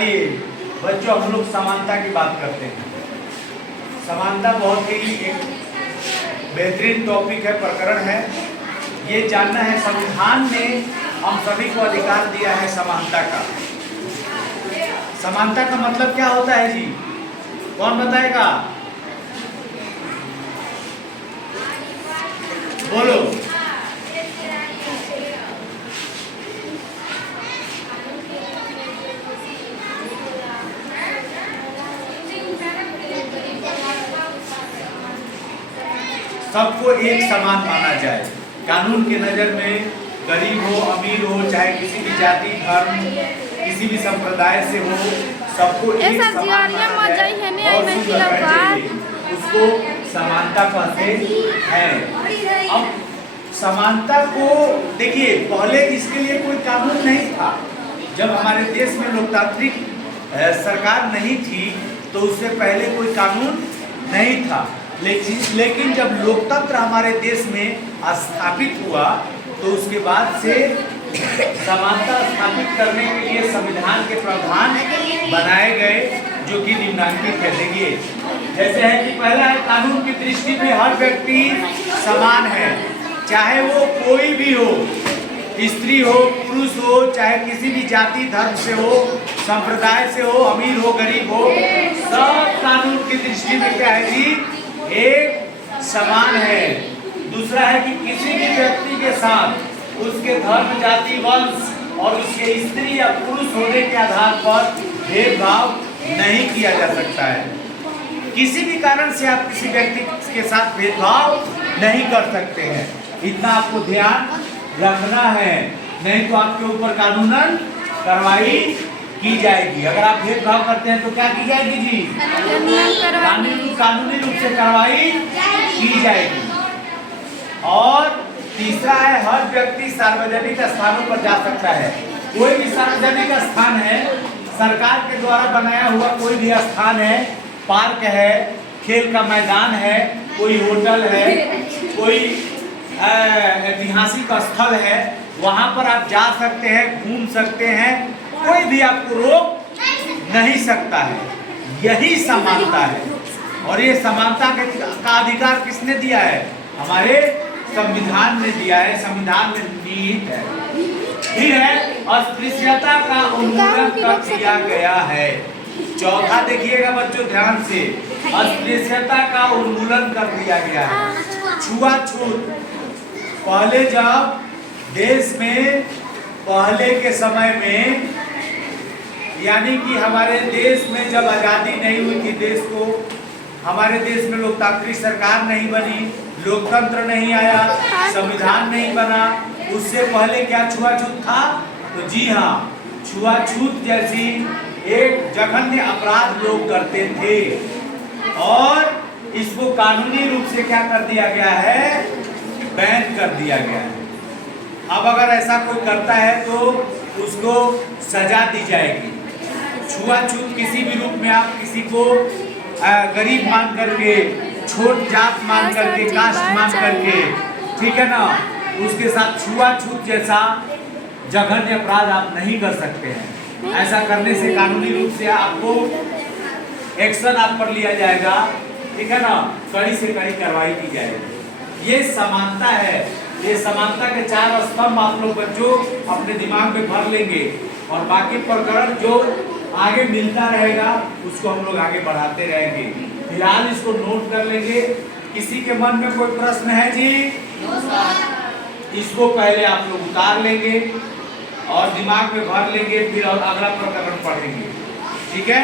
आइए बच्चों, हम लोग समानता की बात करते हैं। समानता बहुत ही एक बेहतरीन टॉपिक है, प्रकरण है। ये जानना है, संविधान ने हम सभी को अधिकार दिया है समानता का। समानता का मतलब क्या होता है जी? कौन बताएगा? बोलो। सबको एक समान माना जाए। कानून के नजर में गरीब हो, अमीर हो, चाहे किसी भी जाति, धर्म, किसी भी संप्रदाय से हो, सबको एक समान माना जाए और उसको समानता कहते हैं। अब समानता को देखिए, पहले इसके लिए कोई कानून नहीं था। जब हमारे देश में लोकतांत्रिक सरकार नहीं थी तो उससे पहले कोई कानून नहीं था। लेकिन जब लोकतंत्र हमारे देश में स्थापित हुआ तो उसके बाद से समानता स्थापित करने के लिए संविधान के प्रावधान बनाए गए, जो कि निम्नलिखित है। देखिए, जैसे है कि पहला है, कानून की दृष्टि में हर व्यक्ति समान है, चाहे वो कोई भी हो, स्त्री हो, पुरुष हो, चाहे किसी भी जाति धर्म से हो, संप्रदाय से हो, अमीर हो, गरीब हो, सब कानून की दृष्टि में क्या है जी? एक समान है। दूसरा है कि किसी भी व्यक्ति के साथ उसके धर्म, जाति, वंश और उसके स्त्री या पुरुष होने के आधार पर भेदभाव नहीं किया जा सकता है। किसी भी कारण से आप किसी व्यक्ति के साथ भेदभाव नहीं कर सकते हैं, इतना आपको ध्यान रखना है, नहीं तो आपके ऊपर कानूनन कार्रवाई की जाएगी। अगर आप भेदभाव करते हैं तो क्या की जाएगी जी? कानूनी रूप से कार्रवाई की जाएगी। और तीसरा है, हर व्यक्ति सार्वजनिक स्थानों पर जा सकता है। कोई भी सार्वजनिक स्थान है, सरकार के द्वारा बनाया हुआ कोई भी स्थान है, पार्क है, खेल का मैदान है, कोई होटल है, कोई ऐतिहासिक स्थल है, वहां पर आप जा सकते हैं, घूम सकते हैं, कोई भी आपको रोक नहीं सकता है। यही समानता है। और ये समानता का अधिकार किसने दिया है? हमारे संविधान ने दिया है, संविधान में निहित है। फिर है, अस्पृश्यता का उन्मूलन कर दिया गया है। चौथा देखिएगा बच्चों ध्यान से, अस्पृश्यता का उन्मूलन कर दिया गया है। छुआछूत, पहले जब देश में पहले के समय में, यानी कि हमारे देश में जब आज़ादी नहीं हुई थी, देश को, हमारे देश में लोकतांत्रिक सरकार नहीं बनी, लोकतंत्र नहीं आया, संविधान नहीं बना, उससे पहले क्या छुआछूत था? तो जी हाँ, छुआछूत जैसी एक जघन्य अपराध लोग करते थे और इसको कानूनी रूप से क्या कर दिया गया है? बैन कर दिया गया है। अब अगर ऐसा कोई करता है तो उसको सजा दी जाएगी। छुआछूत किसी भी रूप में आप किसी को गरीब मान करके, छोट जात मान करके, कास्ट मान करके, ठीक है ना, उसके साथ छुआछूत जैसा जघन्य अपराध आप नहीं कर सकते हैं। ऐसा करने से कानूनी रूप से आपको एक्शन आप पर लिया जाएगा, ठीक है ना, कड़ी से कड़ी कार्रवाई की जाएगी। ये समानता है। ये समानता के 4 स्तंभ आप लोग बच्चों अपने दिमाग में भर लेंगे और बाकी प्रकरण जो आगे मिलता रहेगा उसको हम लोग आगे बढ़ाते रहेंगे। फिलहाल इसको नोट कर लेंगे। किसी के मन में कोई प्रश्न है जी? इसको पहले आप लोग उतार लेंगे और दिमाग में भर लेंगे, फिर और अगला प्रकरण पढ़ेंगे, ठीक है।